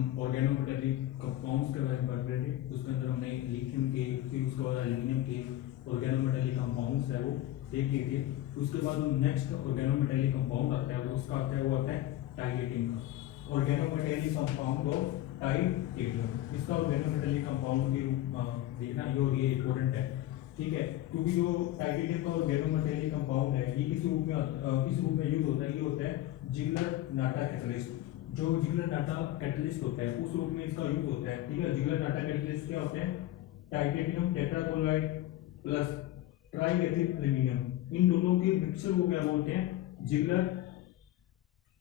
हम organometallic compounds के बारे में पढ़ रहे थे। उसके अंदर हमने लिथियम के, फिर उसके बाद एल्यूमिनियम के ऑर्गेनोमेटेलिक कंपाउंड्स है वो देख लिए थे। उसके बाद जो नेक्स्ट ऑर्गेनोमेटेलिक कंपाउंड आता है वो उसका आता है, वो आता है टाइटेनियम का। ऑर्गेनोमेटेलिक कंपाउंड ऑफ टाइटेनियम, इसका ऑर्गेनोमेटेलिक कंपाउंड के रूप देखना ये इंपॉर्टेंट है, ठीक है। क्योंकि जो टाइटेनियम का ऑर्गेनोमेटेलिक कंपाउंड है ये किस रूप में यूज होता है, ये होता है जिगलर नाटा कैटलिस्ट। जो जिगलर नाटा कैटलिस्ट होता है उस रूप में इसका यूज होता है, ठीक है। जिगलर नाटा कैटलिस्ट क्या होते हैं, टाइटेनियम टेट्राक्लोराइड प्लस ट्राइएथिल एल्यूमिनियम, इन दोनों के मिक्सचर को क्या बोलते हैं, जिगलर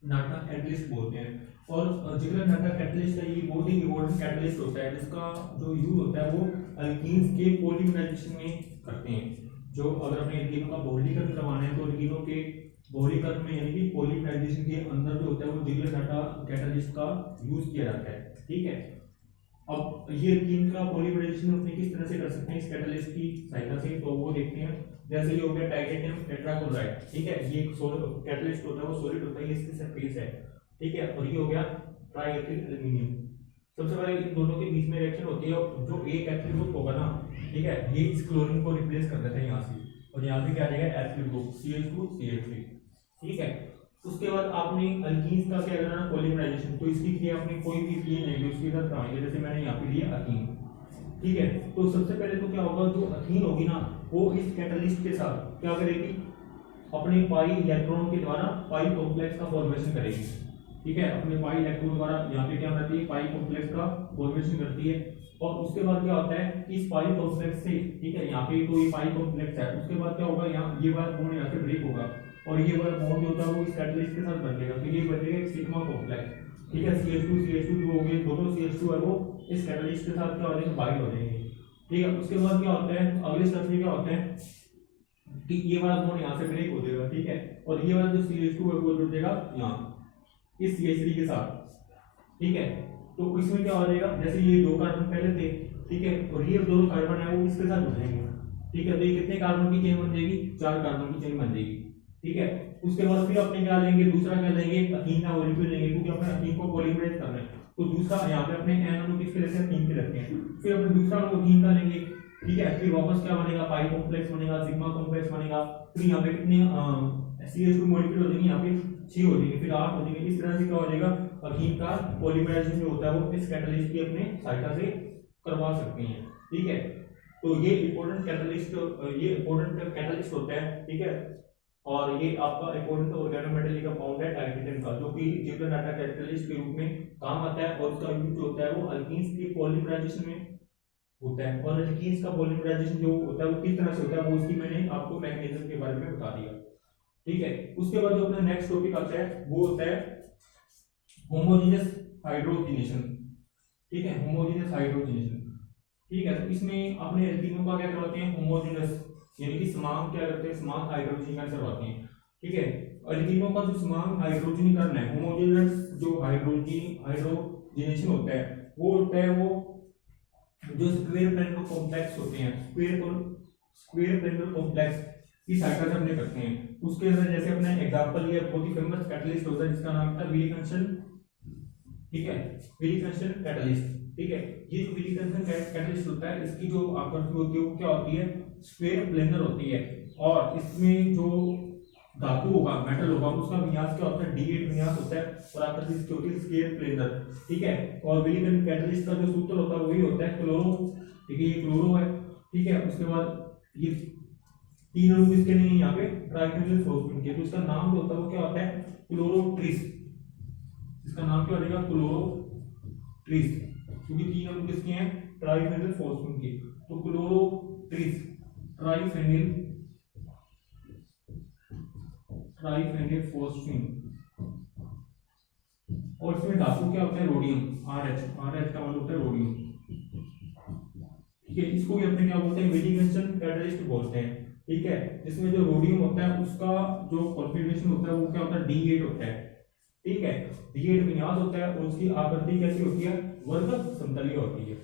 नाटा कैटलिस्ट बोलते हैं। और जिगलर नाटा कैटलिस्ट है ये बहुत ही इंपॉर्टेंट कैटलिस्ट होता है, जिसका जो यूज होता है वो अल्कीन्स के पॉलीमराइजेशन में करते हैं। जो अगर अपने एल्कीनों का बहुलीकरण करवाना है तो एल्कीनों के बहुलीकरण में यानी कि पॉलीमराइजेशन के अंदर जो होता है वो जिगलर नाटा कैटलिस्ट का यूज किया जाता है, ठीक है। अब ये एल्कीन का पॉलीमराइजेशन अपने किस तरह से कर सकते हैं इस कैटलिस्ट की सहायता से, तो वो देखते हैं। जैसे ये हो गया टाइटेनियम टेट्राक्लोराइड, ठीक है, ये एक कैटलिस्ट होता है, वो सॉलिड होता है, ये इसकी सरफेस है, ठीक है। और ये हो गया ट्राइएथिल एल्यूमिनियम। सबसे पहले इन दोनों के बीच में रिएक्शन होती है, जो एक एथिल ग्रुप होगा ना, ठीक है, ये इस क्लोरीन को रिप्लेस कर देता है यहाँ से, और यहाँ पे क्या आ जाएगा एथिल ग्रुप CH2CH3, ठीक है। उसके बाद आपने अल्कीन्स का क्या करना है, पॉलीमराइजेशन। तो इसकी क्रिया आपने कोई भी किए नहीं उसके साथ कराएंगे, जैसे मैंने यहाँ पे लिया अकीन, ठीक है। तो सबसे पहले तो क्या होगा, जो अकीन होगी ना वो इस कैटलिस्ट के साथ क्या करेगी, अपने पाई इलेक्ट्रॉन के द्वारा पाई कॉम्प्लेक्स का फॉर्मेशन करेगी, ठीक है। अपने पाई इलेक्ट्रॉन द्वारा यहाँ पे क्या करती है, पाई कॉम्प्लेक्स का फॉर्मेशन करती है। और उसके बाद क्या होता है, इस पाई कॉम्प्लेक्स से, ठीक है, यहाँ पे तो ये पाई कॉम्प्लेक्स है, उसके बाद क्या होगा, यहाँ ये वाला बॉन्ड यहाँ से ब्रेक होगा और ये वाला बॉन्ड जो होता है वो इस कैटलिस्ट के साथ बनेगा, तो ये बनेगा एक सिग्मा कॉम्प्लेक्स, ठीक है। CH2 जो हो गए दोनों CH2 है वो इस कैटलिस्ट के साथ क्या हो जाएंगे, बाइंड हो जाएंगे, ठीक है। उसके बाद क्या होता है, अगले स्टेप में क्या होता है कि ये वाला बॉन्ड यहाँ से ब्रेक हो जाएगा, ठीक है, और ये वाला जो CH2 है वो जुड़ जाएगा यहाँ इस CH3 के साथ, ठीक है। तो इसमें क्या हो जाएगा, जैसे ये दो कार्बन पहले थे, ठीक है, और ये दोनों कार्बन है वो इसके साथ जुड़ जाएंगे, ठीक है। तो ये कितने कार्बन की चेन बन जाएगी, 4 कार्बन की चेन बन जाएगी, ठीक है। उसके बाद फिर अपने क्या लेंगे, दूसरा क्या लेंगे, अकीन का मॉलिक्यूल लेंगे, क्योंकि अपने अकीन को पॉलीमराइज करना है। तो दूसरा यहाँ पे अपने एन अणु किसके लेते हैं, अकीन के लेते हैं। फिर अपने दूसरा अकीन का लेंगे, ठीक है। फिर वापस क्या बनेगा, पाई कॉम्प्लेक्स बनेगा, सिग्मा कॉम्प्लेक्स बनेगा। फिर यहाँ पे कितने CH2 मॉलिक्यूल हो जाएंगे, यहाँ पे 6 हो जाएंगे, फिर 8 हो जाएंगे। इस तरह से क्या हो जाएगा, अकीन का पॉलीमराइजेशन जो होता है वो इस कैटलिस्ट की अपने सहायता से करवा सकते हैं, ठीक है। तो ये इंपॉर्टेंट कैटलिस्ट होता है, ठीक है। और ये आपका इंपॉर्टेंट ऑर्गेनोमेटेलिक कंपाउंड है टाइटेनियम का, जो कि जिगलर नाटा कैटलिस्ट के रूप में काम आता है, और उसका यूज जो होता है वो अल्कीन्स के पॉलीमराइजेशन में होता है। और अल्कीन्स का पॉलीमराइजेशन जो होता है वो किस तरह से होता है, वो इसकी मैंने आपको मैकेनिज्म के बारे में बता दिया, ठीक है। उसके बाद जो अपना नेक्स्ट टॉपिक आता है वो होता है होमोजेनस हाइड्रोजनेशन, ठीक है, होमोजेनस हाइड्रोजनेशन, ठीक है। तो इसमें अपने एल्कीनों का क्या करवाते हैं, होमोजेनस यानी कि समान क्या करते हैं, समान हाइड्रोजनीकरण करवाते हैं, ठीक है। एल्कीनों का जो समान हाइड्रोजनीकरण है, होमोजेनस जो हाइड्रोजनेशन होता है वो होता है वो जो स्क्वायर प्लेनर कॉम्प्लेक्स होते हैं, स्क्वायर प्लेनर कॉम्प्लेक्स की सहायता से अपने करते हैं। उसके अंदर जैसे अपने एग्जांपल ये बहुत ही फेमस कैटलिस्ट होता है जिसका नाम था विलिकंसन, ठीक है, विलिकंसन कैटलिस्ट, ठीक है। ये जो विलिकंसन कैटलिस्ट होता है इसकी जो आकृति होती है वो क्या होती है, स्क्वायर प्लेनर होती है, और इसमें जो धातु होगा, मेटल होगा, उसका विन्यास क्या होता है, D8 विन्यास होता है, और आकृति इसकी होती है स्क्वायर प्लेनर, ठीक है। और विलिकंसन कैटलिस्ट का जो सूत्र होता है वही होता है क्लोरो, ठीक है, ये क्लोरो है, ठीक है। उसके बाद ये 3 अणु किसके नहीं है यहाँ पे, ट्राइफेनल फॉस्फेट के, तो इसका नाम जो होता है वो क्या होता है, क्लोरोट्रिस। इसका नाम क्या हो जाएगा, क्लोरोट्रिस, क्योंकि 3 अणु किसके हैं, ट्राइफेनल फॉस्फेट के, तो क्लोरोट्रिस, ट्राइफेनल फॉस्फेट। और इसमें धातु क्या होता है, रोडियम, RH का मतलब होता है रोडियम, ठीक है। इसको भी अपने क्या बोलते हैं, विलिकंसन कैटलिस्ट बोलते हैं, ठीक है। जिसमें जो रोडियम होता है उसका जो कॉन्फ़िगरेशन होता है वो क्या होता है, D8 होता है, ठीक है। D8 विन्यास होता है और उसकी आकृति कैसी होती है, वर्ग समतलीय होती है,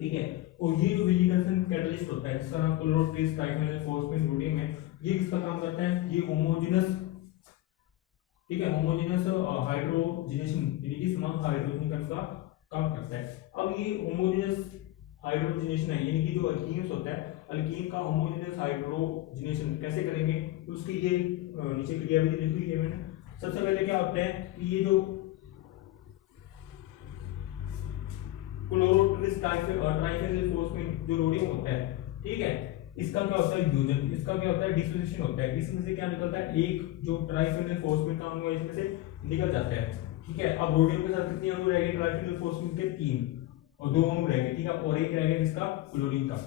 ठीक है। और ये जो विलिकंसन कैटलिस्ट होता है जिसका नाम क्लोरोट्रिस, ट्राइफेनल फॉस्फेट, रोडियम है, ये किसका काम करता है, ये होमोजेनस, ठीक है, होमोजेनस हाइड्रोजनेशन यानी कि समान हाइड्रोजनीकरण इसका कम करता है। अब ये होमोजेनस हाइड्रोजनेशन है, यानी कि जो अल्कीन्स होता है, अल्कीन का होमोजेनस हाइड्रोजनेशन कैसे करेंगे, तो उसकी ये नीचे क्रियाविधि लिखी है मैंने। सबसे पहले क्या होता है कि ये जो क्लोरोट्रिस ट्राइफेनिल फॉस्फेट जो रोडियम होता है, ठीक है, इसका क्या होता है यूजन, इसका क्या होता है डिसोसिएशन होता है, इसमें से क्या निकलता है एक जो ट्राइफेनिल फॉस्फेट का अणु है इसमें से निकल जाता है, ठीक है। अब रोडियम के साथ कितने अणु रह गए ट्राइफेनिल फॉस्फेट के, 3 और 2 अणु रह गए, ठीक है, और एक रह गया किसका, क्लोरीन का,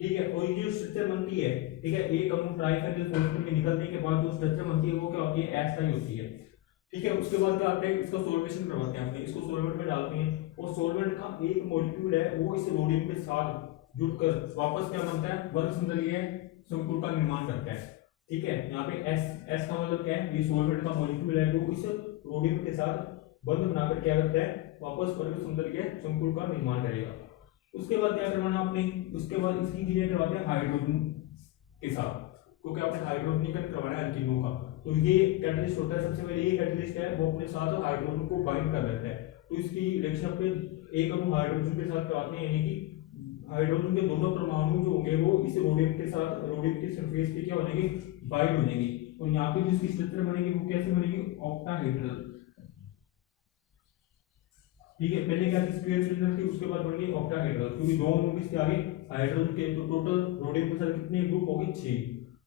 ठीक है। और ये जो स्ट्रक्चर बनती है, ठीक है, एक अणु ट्राइफेनिल फॉस्फेट के निकलने के बाद जो स्ट्रक्चर बनती है वो क्या होती है, एसिडाइज होती है, ठीक है। उसके बाद क्या आता है, इसका सॉल्वेशन करवाते हैं, अपने इसको सॉल्वेंट में डालते हैं और सॉल्वेंट का एक मॉलिक्यूल है वो इस रोडियम के साथ जुड़कर वापस क्या बनता है, वर्ग संतलीय संकुल का निर्माण करता है, ठीक है। यहाँ पे एस का मतलब क्या है, ये सॉल्वेंट का मॉलिक्यूल है जो इस रोडियम के साथ बंध बनाकर क्या करता है, वापस वर्ग संतलीय संकुल का निर्माण करेगा। उसके बाद क्या करवाना आपने, उसके बाद इसकी क्रिया करवाते हैं हाइड्रोजन के साथ, क्योंकि आपने हाइड्रोजनीकरण करवाना है अल्कीनों का, तो ये कैटलिस्ट होता है। सबसे पहले ये कैटलिस्ट है वो अपने साथ हाइड्रोजन को बाइंड कर लेता है, तो इसकी रिएक्शन अपने एक अणु हाइड्रोजन के साथ करवाते हैं, यानी कि हाइड्रोजन के दोनों परमाणु जो होंगे वो इस रोडियम के साथ रोडियम की सरफेस पे क्या हो जाएंगे, बाइंड हो जाएंगे। और यहाँ पे जो इसकी स्ट्रक्चर बनेगी वो कैसे बनेगी, ऑक्टाहेड्रल, ठीक है। पहले क्या थी, स्क्वायर सिलेंडर थी, उसके बाद बन गई ऑक्टाहेड्रल, क्योंकि दो अणु किसके आगे हाइड्रोजन के, तो टोटल रोडियम के साथ कितने ग्रुप हो गए, 6,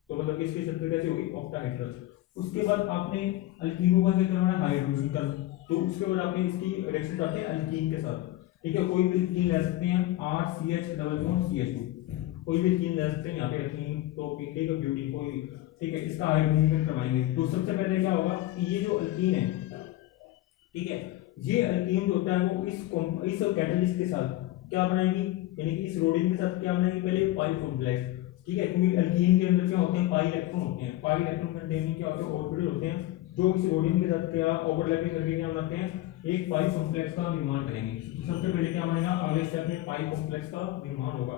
तो मतलब इसकी स्ट्रक्चर कैसे होगी, ऑक्टाहेड्रल। उसके बाद आपने अल्कीनों का क्या करवाना है, हाइड्रोजन का, तो उसके बाद आपने इसकी रिएक्शन करते हैं अल्कीन के साथ, ठीक है। कोई भी अल्कीन ले सकते हैं, RCH डबल बॉन्ड CH2, कोई भी अल्कीन ले सकते हैं, यहाँ पे अल्कीन तो ठीक है, ब्यूटीन कोई भी, ठीक है, इसका हाइड्रोजनीकरण करवाएंगे। तो सबसे पहले क्या होगा कि ये जो अल्कीन है, ठीक है, ये अल्कीन जो होता है वो इस कैटलिस्ट के साथ क्या बनाएगी, यानी कि इस रोडियम के साथ क्या बनाएगी, पहले पाई कॉम्प्लेक्स, ठीक है, क्योंकि अल्कीन के अंदर क्या होते हैं, पाई इलेक्ट्रॉन होते हैं, पाई इलेक्ट्रॉन कंटेनिंग क्या होते हैं, ऑर्बिटल होते हैं, जो इस रोडियम के साथ क्या ओवरलैपिंग करके क्या बनाते हैं, एक पाई कॉम्प्लेक्स का निर्माण करेंगे। सबसे पहले क्या बनेगा, अगले स्टेप में पाई कॉम्प्लेक्स का निर्माण होगा।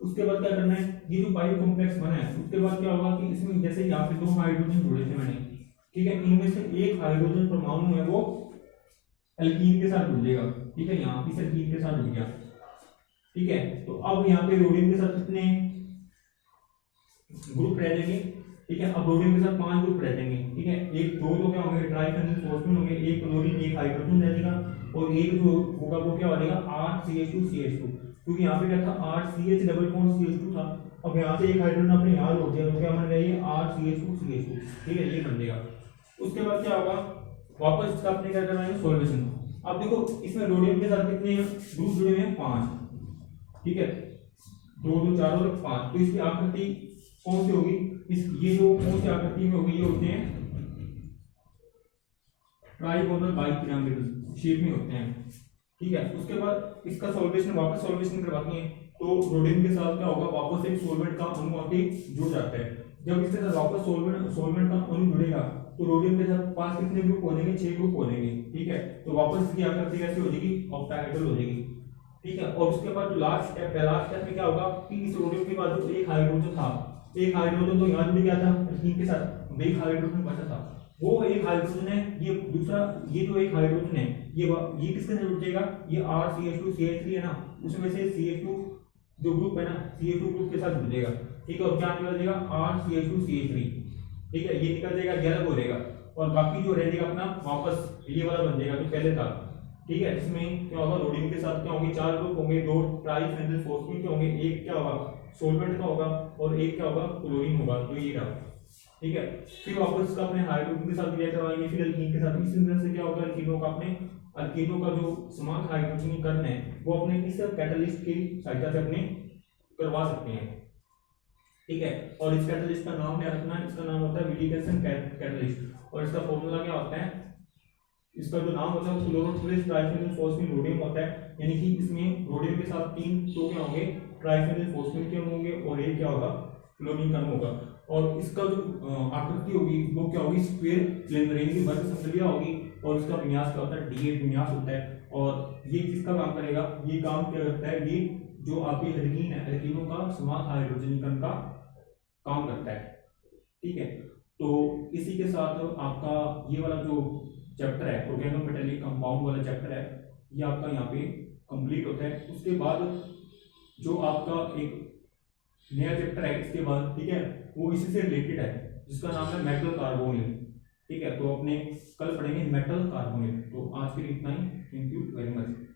उसके बाद क्या करना है, ये जो पाई कॉम्प्लेक्स बना है उसके बाद क्या होगा कि इसमें जैसे यहाँ पे 2 हाइड्रोजन जुड़े थे मैंने, ठीक है, इनमें से एक हाइड्रोजन परमाणु है वो अल्कीन के साथ जुड़ जाएगा, ठीक है, यहाँ इस अल्कीन के साथ जुड़ गया, ठीक है। तो अब यहाँ पे रोडियम के साथ कितने ग्रुप रह जाएंगे, ठीक है। अब रोडियम के साथ 5 ग्रुप रह जाएंगे, ठीक है, एक दो तो क्या होंगे ट्राइफेनिल फॉस्फेट होंगे, एक क्लोरीन एक हाइड्रोजन रह जाएगा, और एक जो होगा वो क्या हो जाएगा RCH2CH2, क्योंकि यहाँ पे क्या था RCH डबल बॉन्ड CH2 था, अब यहाँ से एक हाइड्रोजन आपने यहाँ जोड़ दिया तो क्या बन गया ये RCH2CH2, ठीक है, ये बन जाएगा। उसके बाद क्या होगा, वापस इसका आपने क्या करना है, सॉल्वेशन। अब देखो इसमें रोडियम के साथ कितने ग्रुप जुड़े हुए हैं, 5, ठीक है, 2 2 4 और 5, तो इसकी आकृति कौन सी होगी, इस ये जो कौन सी आकृति में होगी, ये होते हैं ट्राइगोनल बाइपिरामिडल शेप में होते हैं, ठीक है। उसके बाद इसका सॉल्वेशन, वापस सॉल्वेशन करवाते हैं, तो रोडियम के साथ क्या होगा, वापस एक सॉल्वेंट का अणु आके जुड़ जाता है। जब इसके साथ वापस सॉल्वेंट का अणु जुड़ेगा तो रोडियम के साथ 5 कितने ग्रुप हो जाएंगे, 6 ग्रुप हो जाएंगे, ठीक है। तो वापस इसकी आकृति कैसी हो जाएगी, ऑक्टाहेड्रल हो जाएगी, ठीक है। और उसके बाद जो लास्ट स्टेप है, लास्ट स्टेप में क्या होगा कि इस रोडियम के बाद जो एक हाइड्रोजन था, एक हाइड्रोजन तो यहाँ जुड़ गया था अल्कीन के साथ, एक हाइड्रोजन बचा था, वो एक हाइड्रोजन है, ये दूसरा, ये जो एक हाइड्रोजन है ये किसके साथ जुड़ जाएगा, ये RCH2CH3 है ना, उसमें से CH2 जो ग्रुप है ना, CH2 ग्रुप के साथ जुड़ जाएगा, ठीक है। और क्या निकल जाएगा RCH2CH3, ठीक है, ये निकल जाएगा, गैलप हो जाएगा, और बाकी जो रह जाएगा अपना वापस ये वाला बन जाएगा जो पहले था, ठीक है। इसमें क्या होगा, रोडियम के साथ क्या होंगे, 4 ग्रुप होंगे, 2 ट्राइफेनिल फॉस्फेट के होंगे, एक क्या होगा सॉल्वेंट का होगा, और एक क्या होगा क्लोरीन होगा, तो ये रहा, ठीक है। फिर वापस इसका अपने हाइड्रोजन के साथ क्रिया करवाएंगे, फिर अल्कीन के साथ। इसी तरह से क्या होगा, अल्कीनों का अपने अल्कीनों का जो समान हाइड्रोजनीकरण है वो अपने इस कैटलिस्ट की सहायता से अपने करवा सकते हैं, ठीक है। और इस कैटलिस्ट का नाम क्या रखना है, इसका नाम होता है विलिकेसन कैटलिस्ट, और इसका फॉर्मूला क्या होता है, इसका जो नाम होता है वो क्लोरोट्रिस ट्राइफेनिल फॉस्फेट रोडियम होता है, यानी कि इसमें रोडियम के साथ 3 तो क्या होंगे ट्राइफेनिल फॉस्फेट के अणु होंगे, और एक क्या होगा क्लोरीन का अणु होगा। और इसका जो आकृति होगी वो क्या होगी, स्क्वायर सिलेंडर, यानी कि वर्ग संतलिया होगी, और इसका विन्यास क्या होता है, D8 विन्यास होता है। और ये किसका काम करेगा, ये काम क्या करता है, ये जो आपकी एल्कीन है, एल्कीनों का समान हाइड्रोजनीकरण का काम करता है, ठीक है। तो इसी के साथ आपका ये वाला जो चैप्टर है ऑर्गेनोमेटेलिक कंपाउंड वाला चैप्टर है ये आपका यहाँ पे कंप्लीट होता है। उसके बाद जो आपका एक नया चैप्टर है इसके बाद, ठीक है, वो इसी से रिलेटेड है जिसका नाम है मेटल कार्बोनिल। ठीक है, तो अपने कल पढ़ेंगे मेटल कार्बोनिल। तो आज के लिए इतना ही। Thank you very much.